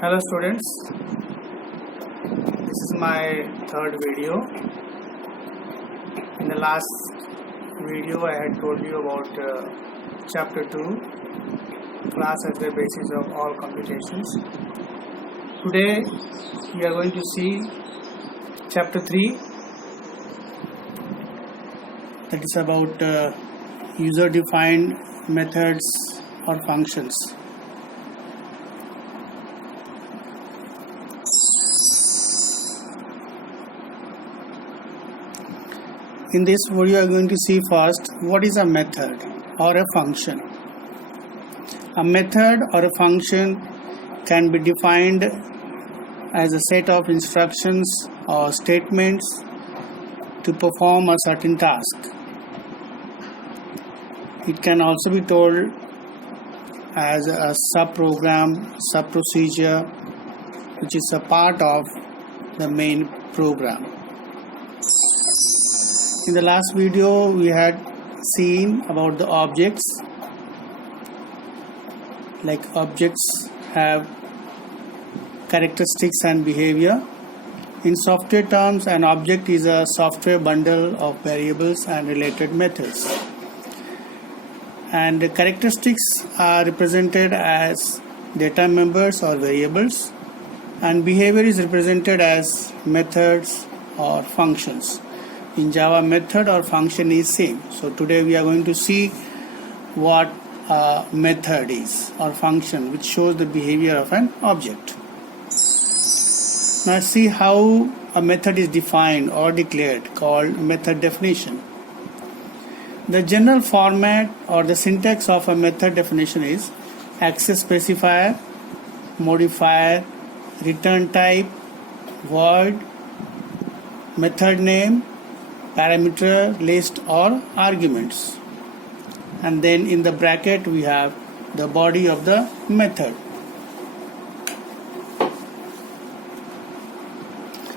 Hello students, this is my third video. In the last video I had told you about chapter 2, class as the basis of all computations. Today we are going to see chapter 3, that is about user defined methods or functions. In this video, you are going to see first what is a method or a function. A method or a function can be defined as a set of instructions or statements to perform a certain task. It can also be told as a sub-program, sub-procedure, which is a part of the main program. In the last video, we had seen about the objects. Like objects have characteristics and behavior. In software terms, an object is a software bundle of variables and related methods. And the characteristics are represented as data members or variables, and behavior is represented as methods or functions. In Java, method or function is same. So today we are going to see what a method is or function, which shows the behavior of an object. Now see how a method is defined or declared, called method definition. The general format or the syntax of a method definition is access specifier, modifier, return type, void, method name, parameter, list or arguments, and then in the bracket we have the body of the method.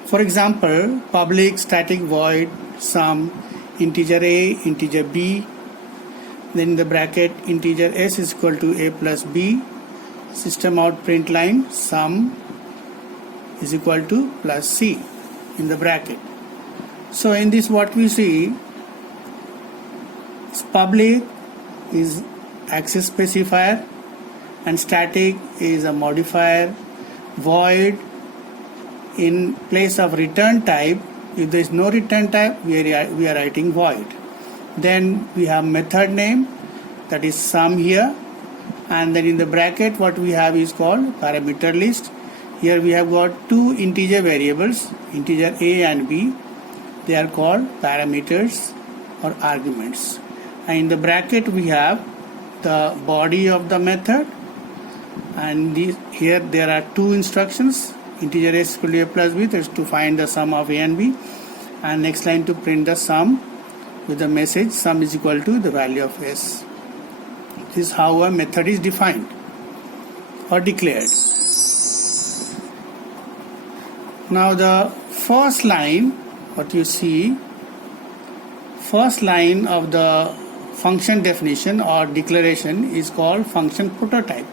For example, public static void sum integer a, integer b, then in the bracket integer s is equal to a plus b, system out print line sum is equal to plus c in the bracket. So in this what we see is public is access specifier and static is a modifier, void in place of return type. If there is no return type, we are writing void. Then we have method name, that is sum here, and then in the bracket what we have is called parameter list. Here we have got two integer variables, integer a and b. They are called parameters or arguments. And in the bracket we have the body of the method, and here there are two instructions, integer s equal to a plus b, that is to find the sum of a and b, and next line to print the sum with the message sum is equal to the value of s. This is how a method is defined or declared. Now the first line, what you see, first line of the function definition or declaration is called function prototype.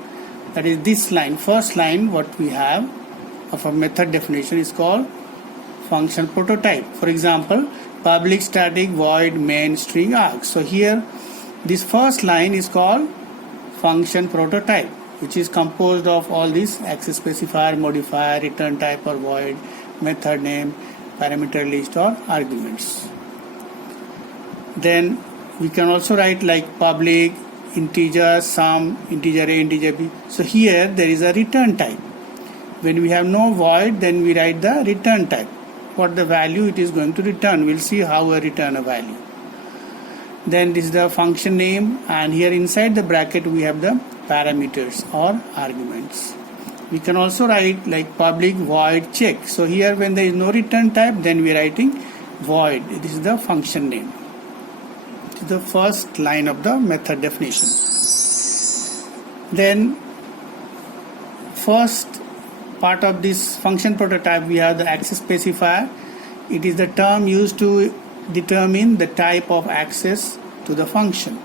That is this line, first line what we have of a method definition is called function prototype. For example, public static void main string args. So here this first line is called function prototype, which is composed of all these access specifier, modifier, return type or void, method name, parameter list or arguments. Then we can also write like public, integer, sum, integer a, integer b. So here there is a return type. When we have no void, then we write the return type. What the value it is going to return. We'll see how we return a value. Then this is the function name, and here inside the bracket we have the parameters or arguments. We can also write like public void check. So here when there is no return type, then we are writing void. This is the function name. This is the first line of the method definition. Then first part of this function prototype we have the access specifier. It is the term used to determine the type of access to the function,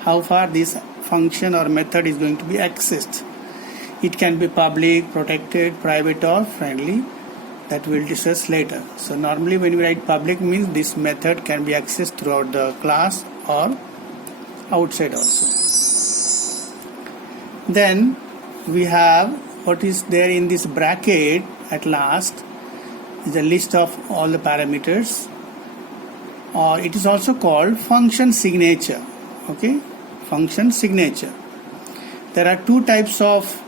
how far this function or method is going to be accessed. It can be public, protected, private or friendly. That we'll discuss later. So normally when we write public means this method can be accessed throughout the class or outside also. Then we have what is there in this bracket at last is a list of all the parameters, or it is also called function signature. Okay, function signature. There are two types of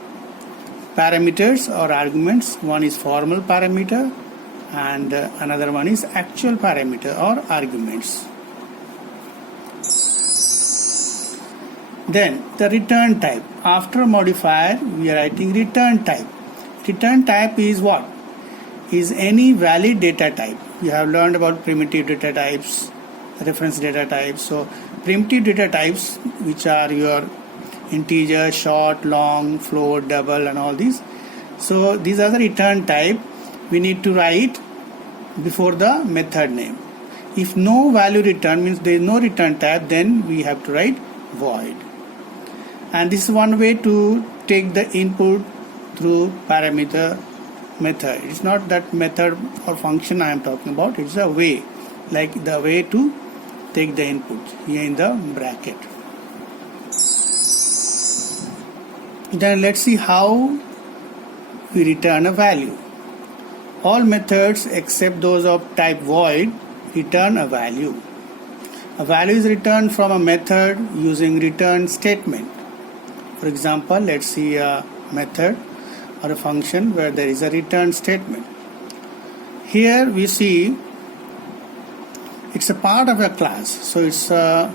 parameters or arguments. One is formal parameter and another one is actual parameter or arguments. Then the return type. After modifier we are writing return type. Return type is what? Is any valid data type. You have learned about primitive data types, reference data types. So primitive data types, which are your integer, short, long, float, double and all these. So these are the return type we need to write before the method name. If no value return means there is no return type, then we have to write void. And this is one way to take the input through parameter method. It's not that method or function I am talking about. It's a way, like the way to take the input here in the bracket. Then let's see how we return a value. All methods except those of type void return a value. A value is returned from a method using return statement. For example, let's see a method or a function where there is a return statement. Here we see it's a part of a class, so it's a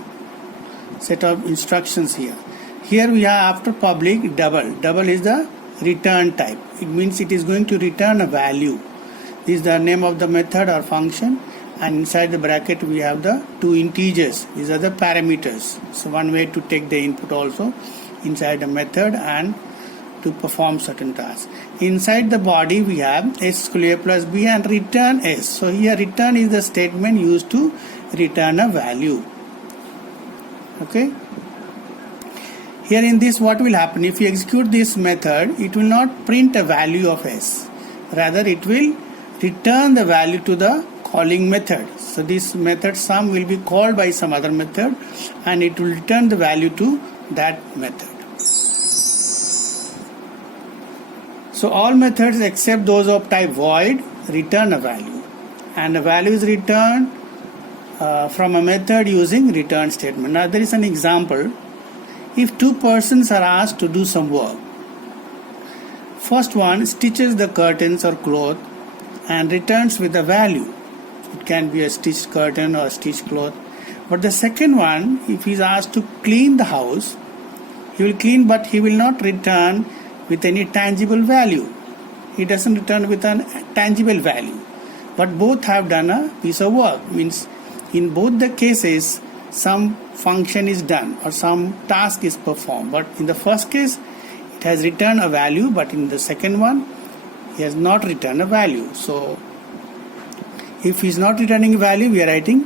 set of instructions here. Here we have after public double. Double is the return type. It means it is going to return a value. This is the name of the method or function, and inside the bracket we have the two integers. These are the parameters. So one way to take the input also inside the method and to perform certain tasks. Inside the body we have s square plus b and return s. So here return is the statement used to return a value. Okay. Here in this what will happen? If you execute this method, it will not print a value of s. Rather it will return the value to the calling method. So this method sum will be called by some other method and it will return the value to that method. So all methods except those of type void return a value, and a value is returned from a method using return statement. Now there is an example. If two persons are asked to do some work, first one stitches the curtains or cloth and returns with a value. It can be a stitched curtain or a stitched cloth. But the second one, if he is asked to clean the house, he will clean, but he will not return with any tangible value. He doesn't return with a tangible value. But both have done a piece of work. Means in both the cases some function is done or some task is performed. But in the first case it has returned a value, but in the second one he has not returned a value. So if he is not returning a value, we are writing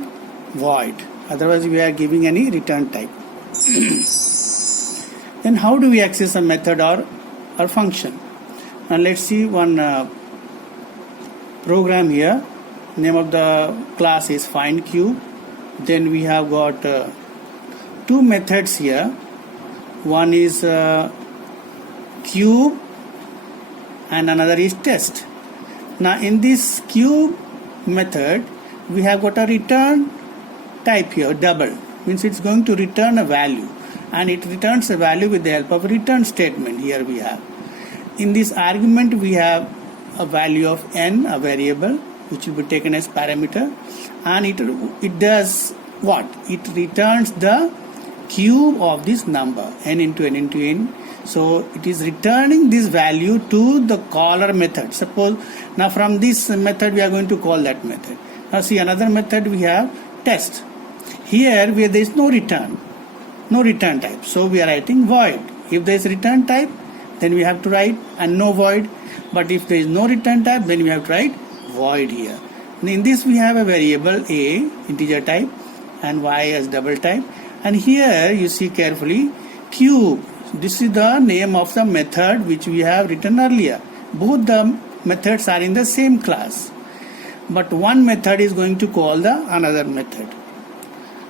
void. Otherwise we are giving any return type. Then how do we access a method or function? Now let's see one program here. Name of the class is findCube. Then we have got two methods here. One is cube and another is test. Now in this cube method we have got a return type here, double. Means it's going to return a value, and it returns a value with the help of a return statement. Here we have in this argument we have a value of n, a variable which will be taken as parameter, and it does what? It returns the cube of this number, n into n into n. So it is returning this value to the caller method. Suppose now from this method we are going to call that method. Now see another method we have test. Here where there is no return type, so we are writing void. If there is return type, then we have to write and no void. But if there is no return type, then we have to write void here. In this we have a variable a, integer type, and y as double type. And here you see carefully cube. this is the name of the method which we have written earlier. Both the methods are in the same class, but one method is going to call the another method.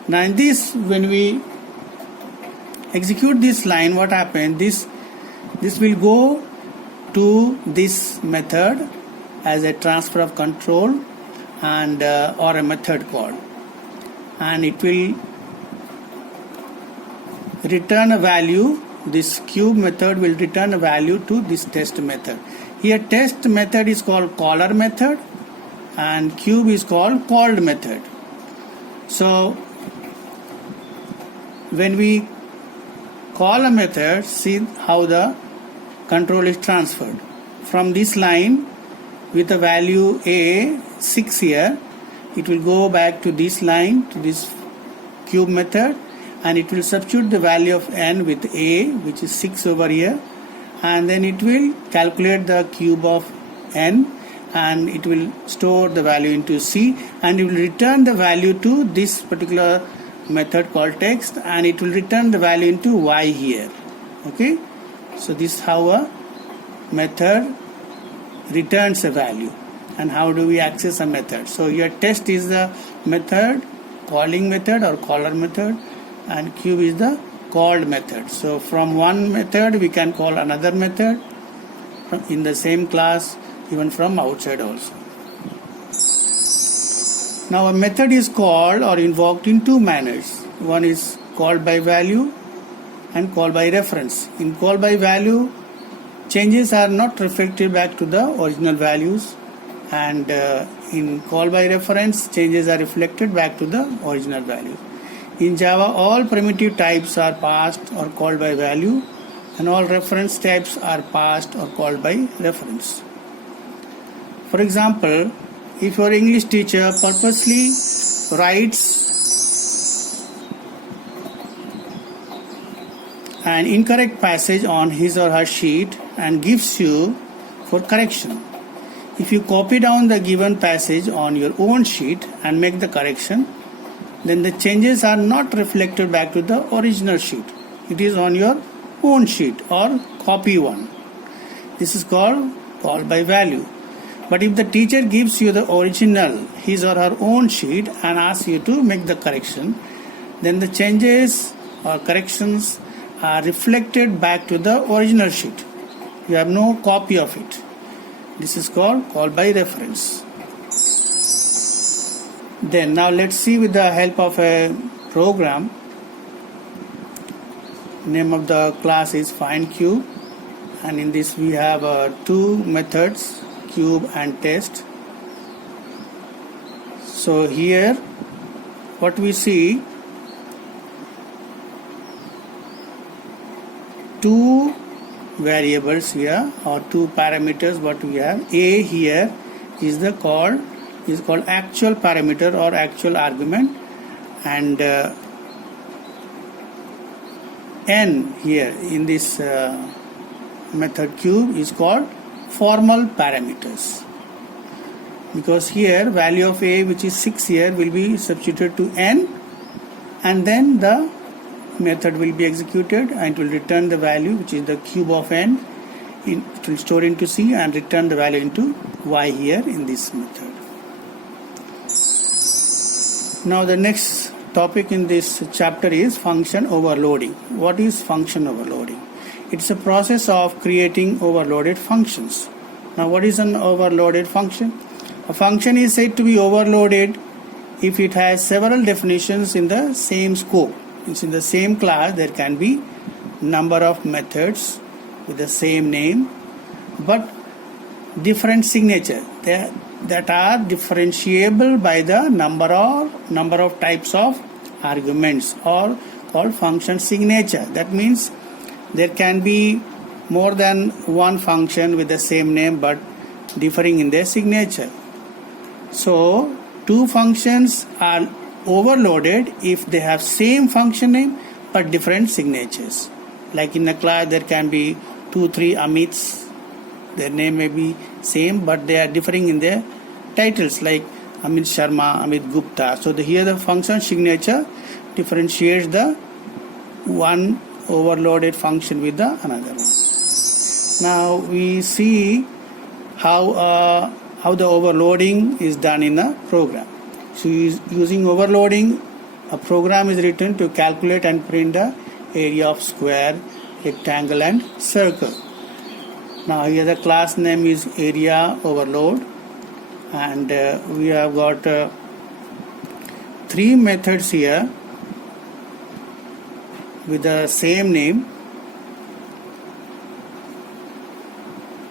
Now in this, when we execute this line, what happens? This will go to this method as a transfer of control and or a method call, and it will return a value. This cube method will return a value to this test method. Here test method is called caller method and cube is called called method. So when we call a method, see how the control is transferred from this line with the value a 6 here. It will go back to this line, to this cube method, and it will substitute the value of n with a, which is 6 over here, and then it will calculate the cube of n and it will store the value into C, and it will return the value to this particular method called text, and it will return the value into y here. Okay, so this is how a method returns a value. And how do we access a method? So your test is the method, calling method or caller method, and cube is the called method. So from one method we can call another method in the same class, even from outside also. Now a method is called or invoked in two manners. One is called by value and called by reference. In call by value, changes are not reflected back to the original values, and in call by reference, changes are reflected back to the original values. In Java, all primitive types are passed or called by value, and all reference types are passed or called by reference. For example, if your English teacher purposely writes an incorrect passage on his or her sheet and gives you for correction, if you copy down the given passage on your own sheet and make the correction, then the changes are not reflected back to the original sheet. It is on your own sheet or copy one. This is called call by value. But if the teacher gives you the original, his or her own sheet, and asks you to make the correction, then the changes or corrections are reflected back to the original sheet. You have no copy of it. This is called call by reference. Then now let's see with the help of a program. Name of the class is findCube, and in this we have two methods, cube and test. So here what we see, two variables here or two parameters. What we have, a here is called actual parameter or actual argument, and n here in this method cube is called formal parameters, because here value of a, which is 6 here, will be substituted to n, and then the method will be executed and it will return the value, which is the cube of n. It will store into C and return the value into y here in this method. Now the next topic in this chapter is function overloading. What is function overloading? It's a process of creating overloaded functions. Now what is an overloaded function? A function is said to be overloaded if it has several definitions in the same scope. It's in the same class. There can be number of methods with the same name but different signature that are differentiable by the number of types of arguments, or called function signature. That means there can be more than one function with the same name but differing in their signature. So two functions are overloaded if they have same function name but different signatures. Like in a class there can be 2-3 Amits. Their name may be same but they are differing in their titles, like Amit Sharma, Amit Gupta. So here the function signature differentiates the one overloaded function with the another one. Now we see how the overloading is done in the program. So using overloading, a program is written to calculate and print the area of square, rectangle and circle. Now here the class name is area overload, and we have got 3 methods here with the same name.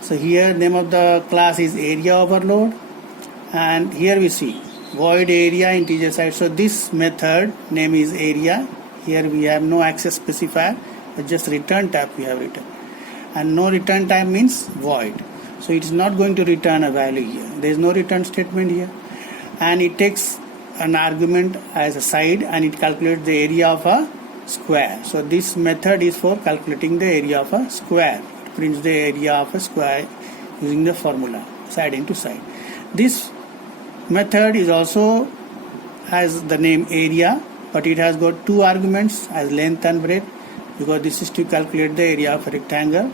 So here name of the class is area overload, and here we see void area integer side. So this method name is area. Here we have no access specifier, but just return type we have written, and no return type means void. So it is not going to return a value here. There is no return statement here, and it takes an argument as a side and it calculates the area of a square. So this method is for calculating the area of a square. It prints the area of a square using the formula side into side. This method is also has the name area, but it has got 2 arguments as length and breadth, because this is to calculate the area of a rectangle,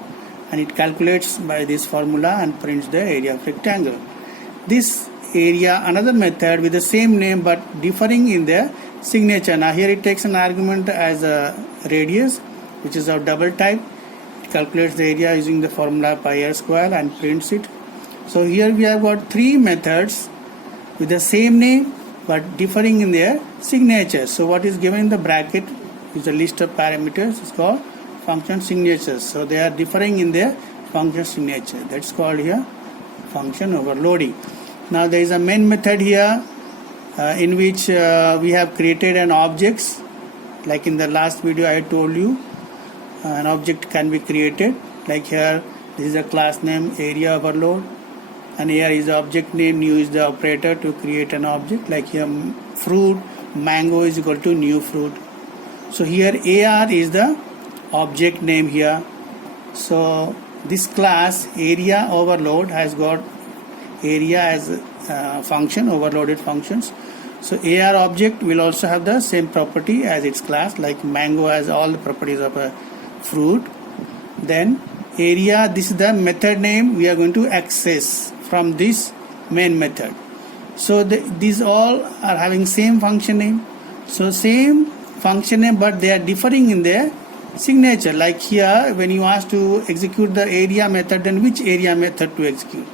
and it calculates by this formula and prints the area of rectangle. This area, another method with the same name but differing in their signature. Now here it takes an argument as a radius, which is of double type. It calculates the area using the formula pi r square and prints it. So here we have got 3 methods with the same name but differing in their signature. So what is given in the bracket is a list of parameters. It's called function signatures. So they are differing in their function signature. That's called here function overloading. Now there is a main method here in which we have created an objects. Like in the last video I told you, an object can be created. Like here, this is a class name area overload, and here is the object name. New is the operator to create an object. Like here, fruit mango is equal to new fruit. So here AR is the object name here. So this class area overload has got area as a function, overloaded functions. So AR object will also have the same property as its class, like mango has all the properties of a fruit. Then area, this is the method name we are going to access from this main method. So these all are having same function name. So same function name, but they are differing in their signature. Like here, when you ask to execute the area method, then which area method to execute?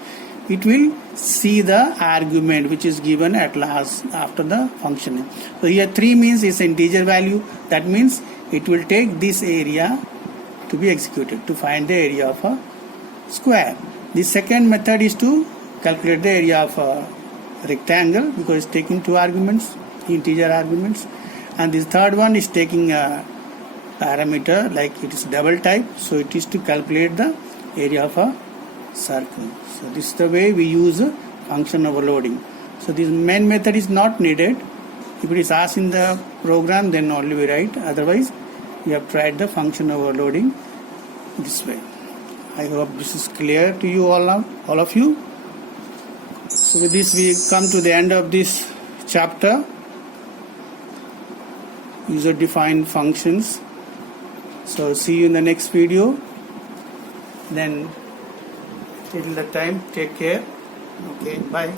It will see the argument which is given at last after the function name. So here 3 means it's integer value. That means it will take this area to be executed to find the area of a square. The second method is to calculate the area of a rectangle, because it's taking 2 arguments, integer arguments. And this third one is taking a parameter, like it is double type, so it is to calculate the area of a circle. So this is the way we use function overloading. So this main method is not needed. If it is asked in the program, then only we write. Otherwise, we have tried the function overloading this way. I hope this is clear to you all of you. So with this we come to the end of this chapter, user defined functions. So see you in the next video. Then till the time, take care. Okay, bye.